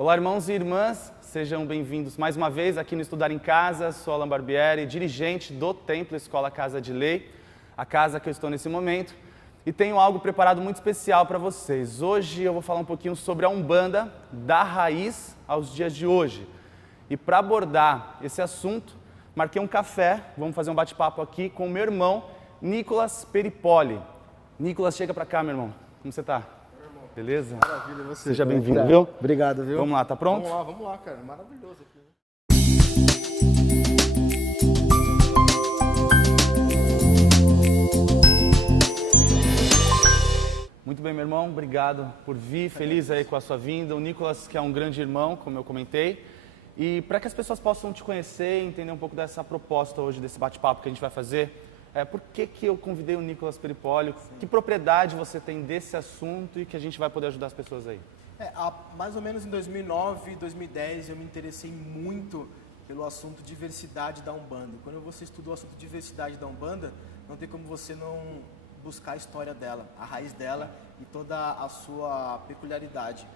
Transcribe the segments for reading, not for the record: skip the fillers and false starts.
Olá, irmãos e irmãs, sejam bem-vindos mais uma vez aqui no Estudar em Casa. Sou Alan Barbieri, dirigente do Templo Escola Casa de Lei, a casa que eu estou nesse momento, e tenho algo preparado muito especial para vocês. Hoje eu vou falar um pouquinho sobre a Umbanda, da raiz aos dias de hoje. E para abordar esse assunto, marquei um café, vamos fazer um bate-papo aqui com o meu irmão, Nicolas Peripoli. Nicolas, chega para cá, meu irmão. Como você está? Beleza? Maravilha, você. Seja bem-vindo, viu? Obrigado, viu? Vamos lá, tá pronto? Vamos lá, cara. Maravilhoso aqui. Muito bem, meu irmão, obrigado por vir, feliz aí com a sua vinda. O Nicolas, que é um grande irmão, como eu comentei. E para que as pessoas possam te conhecer e entender um pouco dessa proposta hoje, desse bate-papo que a gente vai fazer, por que eu convidei o Nicolas Peripoli? Que propriedade você tem desse assunto e que a gente vai poder ajudar as pessoas aí? Mais ou menos em 2009, 2010, eu me interessei muito pelo assunto diversidade da Umbanda. Quando você estuda o assunto diversidade da Umbanda, não tem como você não buscar a história dela, a raiz dela e toda a sua peculiaridade.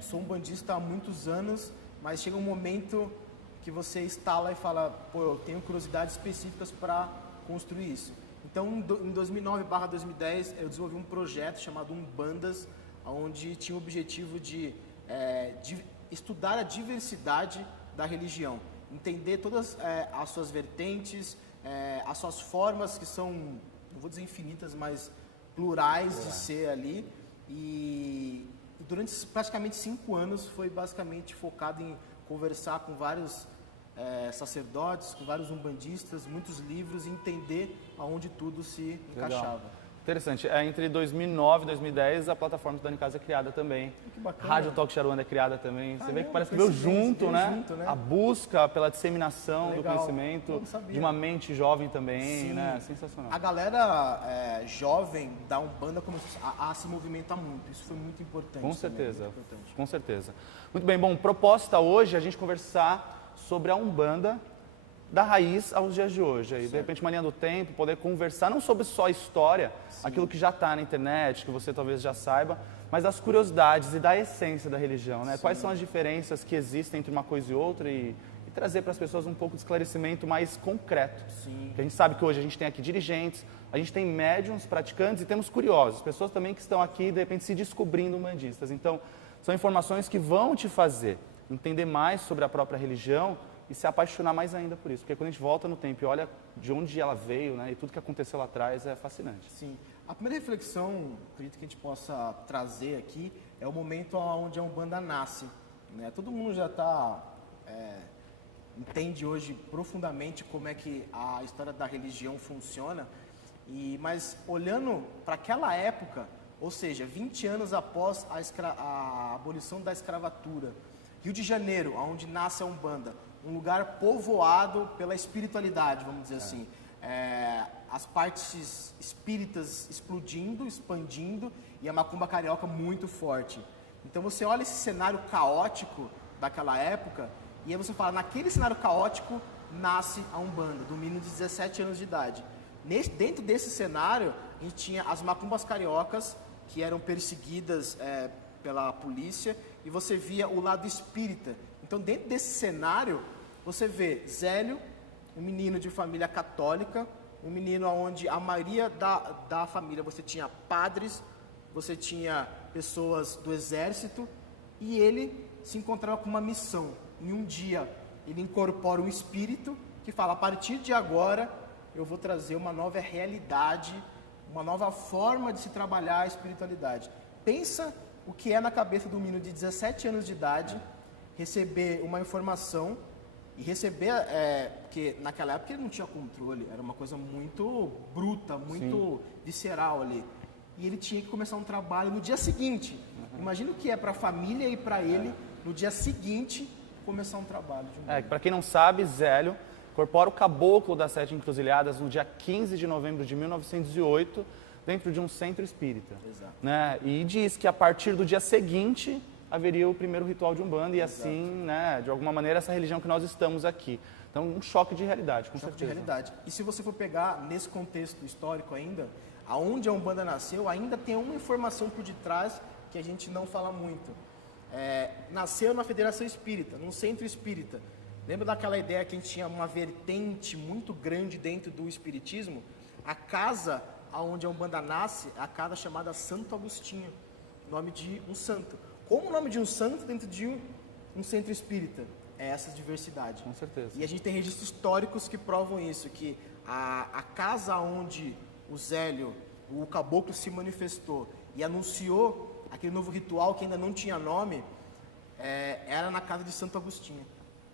Sou um bandista há muitos anos, mas chega um momento que você instala e fala, pô, eu tenho curiosidades específicas para construir isso. Então, em 2009/2010, eu desenvolvi um projeto chamado Umbandas, onde tinha o objetivo de estudar a diversidade da religião, entender todas as suas vertentes, as suas formas que são, não vou dizer infinitas, mas plurais de ser ali. E durante praticamente 5 anos foi basicamente focado em conversar com vários sacerdotes, com vários umbandistas, muitos livros, e entender aonde tudo se encaixava. Legal. Interessante. Entre 2009 e 2010, a plataforma Estudar em Casa é criada também. Que bacana. Rádio Talk Sharuanda é criada também. Você vê que parece que veio junto, né? A busca pela disseminação do conhecimento de uma mente jovem também, Sim. né? Sensacional. A galera jovem da Umbanda começou a se movimentar muito. Isso foi muito importante. Com certeza, muito importante. com certeza. Muito bem, bom, proposta hoje é a gente conversar sobre a Umbanda da raiz aos dias de hoje. Aí, de repente, uma linha do tempo, poder conversar não sobre só a história, aquilo que já está na internet, que você talvez já saiba, mas das curiosidades e da essência da religião, né? Quais são as diferenças que existem entre uma coisa e outra e trazer para as pessoas um pouco de esclarecimento mais concreto. Sim. Porque a gente sabe que hoje a gente tem aqui dirigentes, a gente tem médiums, praticantes e temos curiosos, pessoas também que estão aqui, de repente, se descobrindo umbandistas. Então, são informações que vão te fazer entender mais sobre a própria religião e se apaixonar mais ainda por isso. Porque quando a gente volta no tempo e olha de onde ela veio, né, e tudo que aconteceu lá atrás, é fascinante. Sim. A primeira reflexão, acredito que a gente possa trazer aqui, é o momento onde a Umbanda nasce. Né? Todo mundo já entende hoje profundamente como é que a história da religião funciona, mas olhando para aquela época, ou seja, 20 anos após a abolição da escravatura, Rio de Janeiro, onde nasce a Umbanda, um lugar povoado pela espiritualidade, vamos dizer assim. As partes espíritas explodindo, expandindo, e a macumba carioca muito forte. Então você olha esse cenário caótico daquela época, e aí você fala, naquele cenário caótico nasce a Umbanda, do menino de 17 anos de idade. Dentro desse cenário, a gente tinha as macumbas cariocas, que eram perseguidas pela polícia, e você via o lado espírita. Então, dentro desse cenário, você vê Zélio, um menino de família católica, um menino onde a maioria da família, você tinha padres, você tinha pessoas do exército, e ele se encontrava com uma missão. Em um dia, ele incorpora um espírito que fala, a partir de agora, eu vou trazer uma nova realidade, uma nova forma de se trabalhar a espiritualidade. Pensa o que é na cabeça do menino de 17 anos de idade, receber uma informação e receber, porque naquela época ele não tinha controle, era uma coisa muito bruta, muito visceral ali. E ele tinha que começar um trabalho no dia seguinte. Imagina o que é para a família e para ele, no dia seguinte, começar um trabalho. Para quem não sabe, Zélio incorpora o caboclo das 7 encruzilhadas no dia 15 de novembro de 1908, dentro de um centro espírita. Exato. Né? E diz que a partir do dia seguinte haveria o primeiro ritual de Umbanda e assim, né, de alguma maneira, essa religião que nós estamos aqui. Então, um choque de realidade, com certeza. Choque de realidade. E se você for pegar nesse contexto histórico ainda, aonde a Umbanda nasceu, ainda tem uma informação por detrás que a gente não fala muito. nasceu na Federação Espírita, num centro espírita. Lembra daquela ideia que a gente tinha uma vertente muito grande dentro do espiritismo? A casa onde a Umbanda nasce é a casa chamada Santo Agostinho, nome de um santo. Como o nome de um santo dentro de um centro espírita? É essa diversidade. Com certeza. E a gente tem registros históricos que provam isso, que a casa onde o Zélio, o caboclo, se manifestou e anunciou aquele novo ritual que ainda não tinha nome, era na casa de Santo Agostinho.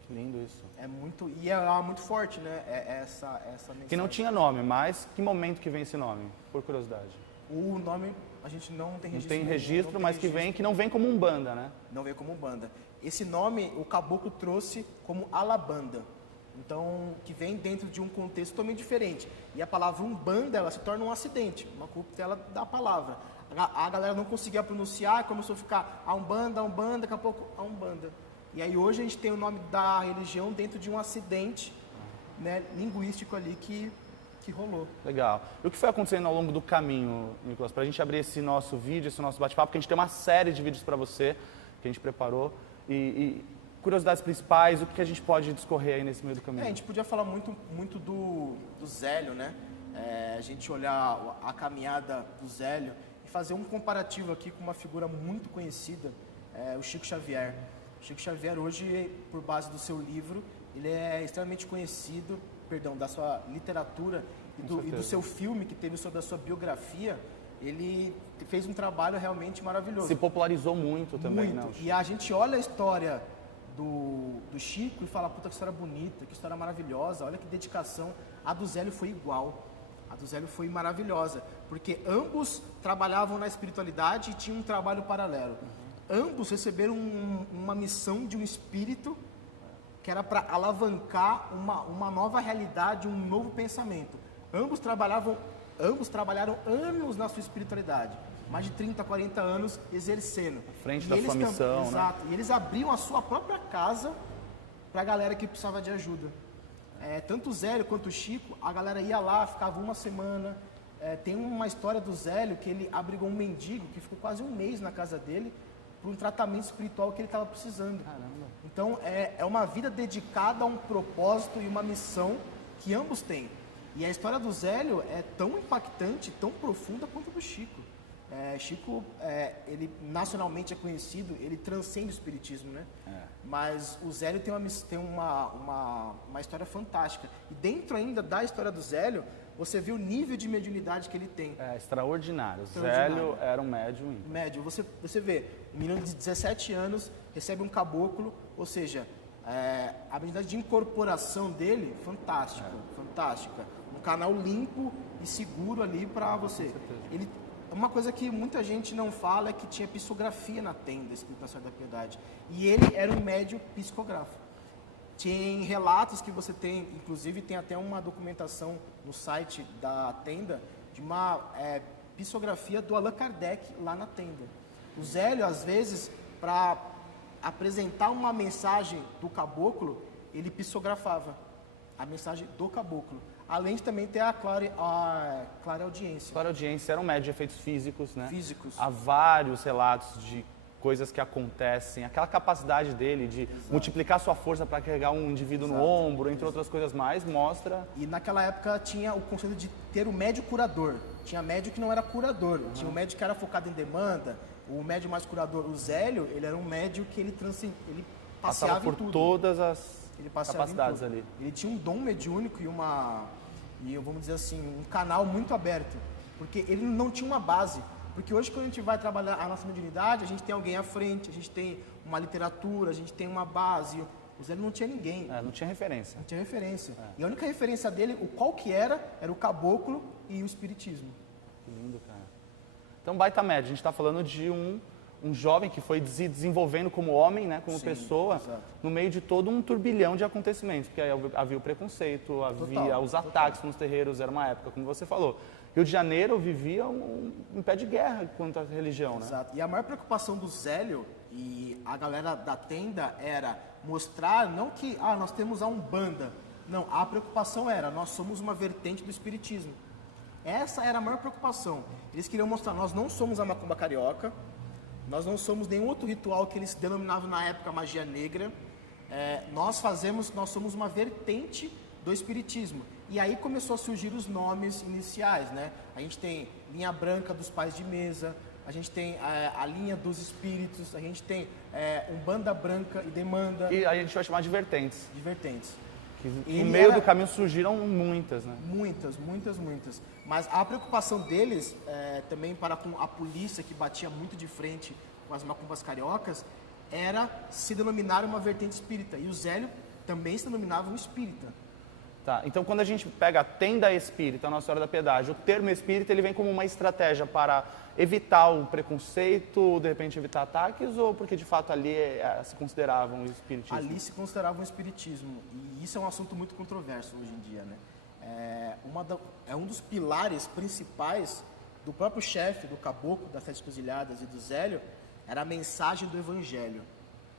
Que lindo isso. É muito forte, né? Essa mensagem. Que não tinha nome, mas que momento que vem esse nome? Por curiosidade. O nome a gente não tem registro. Não tem registro, mas que não vem como Umbanda, né? Não vem como Umbanda. Esse nome o caboclo trouxe como Alabanda. Então, que vem dentro de um contexto totalmente diferente. E a palavra Umbanda, ela se torna um acidente, uma corruptela da palavra. A galera não conseguia pronunciar, começou a ficar a Umbanda, daqui a pouco a Umbanda. E aí hoje a gente tem o nome da religião dentro de um acidente, né, linguístico ali que rolou. Legal. E o que foi acontecendo ao longo do caminho, Nicolas? Para a gente abrir esse nosso vídeo, esse nosso bate-papo, porque a gente tem uma série de vídeos para você, que a gente preparou. E curiosidades principais, o que a gente pode discorrer aí nesse meio do caminho? A gente podia falar muito do Zélio, né? A gente olhar a caminhada do Zélio e fazer um comparativo aqui com uma figura muito conhecida, o Chico Xavier. O Chico Xavier hoje, por base do seu livro, ele é extremamente conhecido, da sua literatura e do seu filme que teve sobre a sua biografia. Ele fez um trabalho realmente maravilhoso. Se popularizou muito também, né? E a gente olha a história do Chico e fala, puta, que história bonita, que história maravilhosa, olha que dedicação. A do Zélio foi igual. A do Zélio foi maravilhosa, porque ambos trabalhavam na espiritualidade e tinham um trabalho paralelo. Ambos receberam uma missão de um espírito que era para alavancar uma nova realidade, um novo pensamento. Ambos trabalharam anos na sua espiritualidade, mais de 30, 40 anos exercendo. À frente da sua missão, né? Exato. E eles abriam a sua própria casa para a galera que precisava de ajuda. Tanto o Zélio quanto o Chico, a galera ia lá, ficava uma semana. Tem uma história do Zélio que ele abrigou um mendigo que ficou quase um mês na casa dele por um tratamento espiritual que ele estava precisando. Caramba. Então, é uma vida dedicada a um propósito e uma missão que ambos têm. E a história do Zélio é tão impactante, tão profunda quanto a do Chico. Chico, ele nacionalmente é conhecido, ele transcende o espiritismo, né? Mas o Zélio tem uma história fantástica. E dentro ainda da história do Zélio, você vê o nível de mediunidade que ele tem. Extraordinário. Zélio era um médium. Médium. Você vê, um menino de 17 anos recebe um caboclo, ou seja, a habilidade de incorporação dele, fantástica. Um canal limpo e seguro ali para você. Uma coisa que muita gente não fala é que tinha psicografia na tenda, escrito na Senhora da Piedade. E ele era um médium psicógrafo. Tem relatos que você tem, inclusive tem até uma documentação no site da tenda, de uma psicografia do Allan Kardec lá na tenda. O Zélio, às vezes, para apresentar uma mensagem do caboclo, ele psicografava a mensagem do caboclo. Além de também ter a clareaudiência. Clareaudiência era um médium de efeitos físicos, né? Físicos. Há vários relatos de coisas que acontecem, aquela capacidade dele de multiplicar sua força para carregar um indivíduo no ombro, entre outras coisas mais, mostra... E naquela época tinha o conceito de ter o médio curador. Tinha médio que não era curador, tinha o médio que era focado em demanda, o médio mais curador. O Zélio, ele era um médio que ele passeava Passava por em tudo. todas as Ele passeava capacidades em tudo. ali. Ele tinha um dom mediúnico vamos dizer assim, um canal muito aberto, porque ele não tinha uma base. Porque hoje, quando a gente vai trabalhar a nossa mediunidade, a gente tem alguém à frente, a gente tem uma literatura, a gente tem uma base. O Zélio não tinha ninguém. Não tinha referência. Não tinha referência. E a única referência dele, qual que era o caboclo e o espiritismo. Que lindo, cara. Então, baita médio. A gente está falando de um jovem que foi se desenvolvendo como homem, né, como pessoa, exato. No meio de todo um turbilhão de acontecimentos. Porque aí havia o preconceito, havia os ataques nos terreiros, era uma época, como você falou. Rio de Janeiro vivia um pé de guerra contra a religião, né? Exato. E a maior preocupação do Zélio e a galera da tenda era mostrar, não que nós temos a Umbanda. Não, a preocupação era, nós somos uma vertente do espiritismo. Essa era a maior preocupação. Eles queriam mostrar, nós não somos a macumba carioca, Nós não somos nenhum outro ritual que eles denominavam na época magia negra. Nós somos uma vertente do espiritismo. E aí começou a surgir os nomes iniciais, né? A gente tem linha branca dos pais de mesa, a gente tem a linha dos espíritos, a gente tem Umbanda branca e demanda. E aí a gente vai chamar de vertentes. De vertentes. No meio do caminho surgiram muitas, né? Muitas. Mas a preocupação deles, também para com a polícia, que batia muito de frente com as macumbas cariocas, era se denominar uma vertente espírita. E o Zélio também se denominava um espírita. Tá, então quando a gente pega a tenda espírita, a Nossa Senhora da Piedade, o termo espírita ele vem como uma estratégia para evitar o preconceito, de repente evitar ataques, ou porque de fato ali se consideravam o espiritismo? Ali se considerava um espiritismo, e isso é um assunto muito controverso hoje em dia, né? É um dos pilares principais do próprio chefe, do caboclo, das Sete Cruzilhadas e do Zélio, era a mensagem do Evangelho.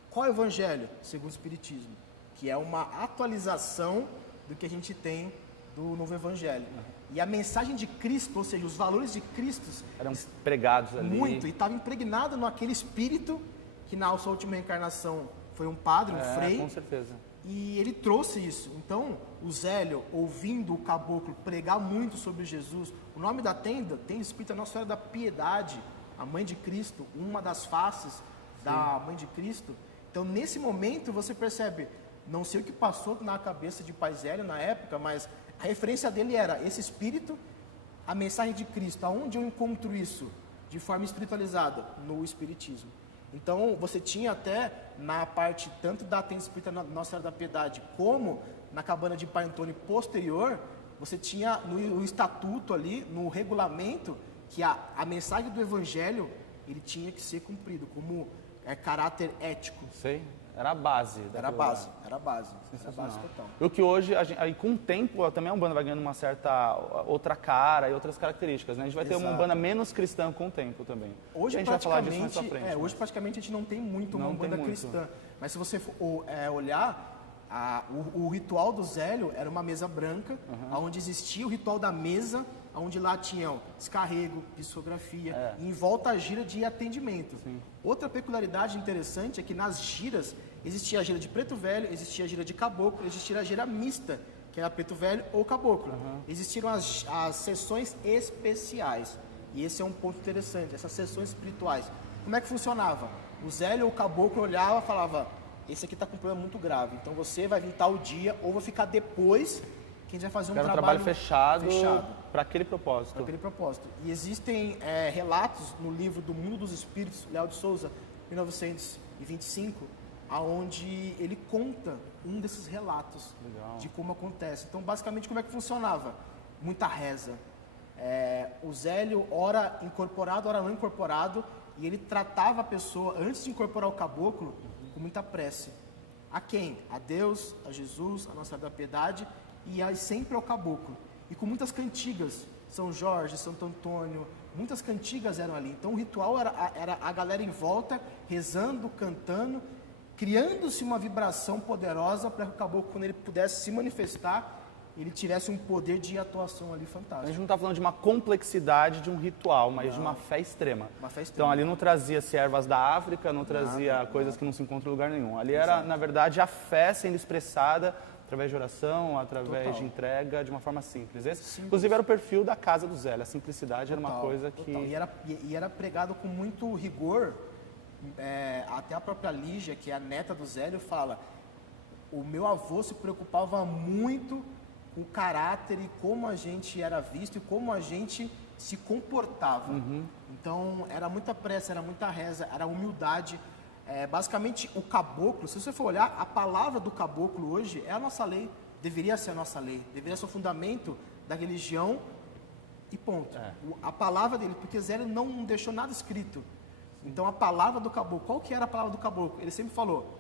Qual é o Evangelho? Segundo o Espiritismo, que é uma atualização do que a gente tem do novo Evangelho. E a mensagem de Cristo, ou seja, os valores de Cristo eram pregados ali. Muito, e estava impregnado naquele espírito que na sua última reencarnação foi um padre, um frei. Com certeza. E ele trouxe isso. Então, o Zélio, ouvindo o caboclo pregar muito sobre Jesus, o nome da tenda tem espírita Nossa Senhora da Piedade, a mãe de Cristo, uma das faces da mãe de Cristo. Então, nesse momento, você percebe, não sei o que passou na cabeça de Pai Zélio na época, mas a referência dele era esse espírito, a mensagem de Cristo. Aonde eu encontro isso de forma espiritualizada? No Espiritismo. Então, você tinha até na parte tanto da tenda espírita Nossa Senhora da Piedade, como na cabana de Pai Antônio posterior, você tinha no estatuto ali, no regulamento, que a mensagem do Evangelho, ele tinha que ser cumprido como caráter ético. Sei. Era a base. Era a base total. O que hoje, aí, com o tempo, também a Umbanda vai ganhando uma certa outra cara e outras características, né? A gente vai ter uma Umbanda menos cristã com o tempo também. Hoje, a gente vai falar disso mais pra frente. Hoje, praticamente, a gente não tem muito uma Umbanda cristã. Mas se você olhar, o ritual do Zélio era uma mesa branca, onde existia o ritual da mesa, onde lá tinham descarrego, psicografia, e em volta a gira de atendimento. Sim. Outra peculiaridade interessante é que nas giras existia a gira de preto velho, existia a gira de caboclo, existia a gira mista, que era preto velho ou caboclo. Existiram as sessões especiais, e esse é um ponto interessante, essas sessões espirituais. Como é que funcionava? O Zélio ou o caboclo olhava e falava, esse aqui está com um problema muito grave, então você vai vir tal dia ou vai ficar depois, que a gente vai fazer um trabalho fechado para aquele propósito. Para aquele propósito. E existem relatos no livro do Mundo dos Espíritos, Léo de Souza, 1925, aonde ele conta um desses relatos. Legal. De como acontece. Então, basicamente, como é que funcionava? Muita reza. O Zélio, ora incorporado, ora não incorporado, e ele tratava a pessoa, antes de incorporar o caboclo, com muita prece. A quem? A Deus, a Jesus, a Nossa Senhora da Piedade, e aí sempre ao caboclo. E com muitas cantigas, São Jorge, Santo Antônio, muitas cantigas eram ali. Então o ritual era a galera em volta, rezando, cantando, criando-se uma vibração poderosa para que o caboclo, quando ele pudesse se manifestar, ele tivesse um poder de atuação ali fantástico. A gente não está falando de uma complexidade de um ritual, mas de uma fé extrema. Uma fé extrema. Então ali não trazia ervas da África, não trazia coisas que não se encontram em lugar nenhum. Ali era, na verdade, a fé sendo expressada através de oração, através de entrega, de uma forma simples. Esse, inclusive, era o perfil da casa do Zélio. A simplicidade era uma coisa que... E era pregado com muito rigor. Até a própria Lígia, que é a neta do Zélio, fala: o meu avô se preocupava muito com o caráter e como a gente era visto e como a gente se comportava. Então, era muita pressa, era muita reza, era humildade. Basicamente, o caboclo, se você for olhar, a palavra do caboclo hoje é a nossa lei, deveria ser a nossa lei, deveria ser o fundamento da religião e ponto. A palavra dele, porque Zélio não deixou nada escrito. Então, a palavra do caboclo, qual que era a palavra do caboclo? Ele sempre falou: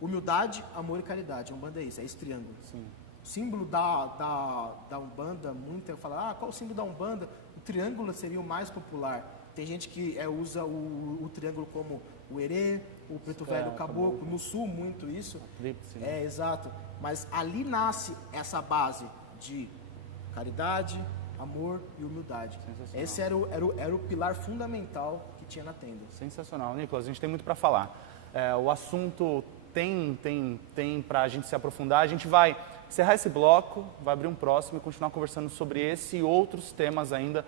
humildade, amor e caridade. A Umbanda é isso, é esse triângulo. Sim. O símbolo da Umbanda, muito fala, qual o símbolo da Umbanda? O triângulo seria o mais popular. Tem gente que usa o triângulo como o herê, o preto velho, o caboclo. No sul, muito isso. Tríplice, exato. Mas ali nasce essa base de caridade, amor e humildade. Esse era o pilar fundamental que que tinha na tenda. Sensacional. Nicolas, a gente tem muito para falar. O assunto tem para a gente se aprofundar. A gente vai encerrar esse bloco, vai abrir um próximo e continuar conversando sobre esse e outros temas ainda,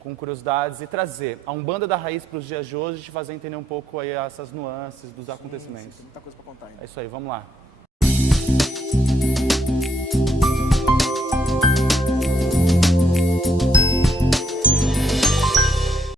com curiosidades, e trazer a Umbanda da Raiz para os dias de hoje, te fazer entender um pouco aí essas nuances dos acontecimentos. Sim, tem muita coisa para contar ainda. É isso aí, vamos lá.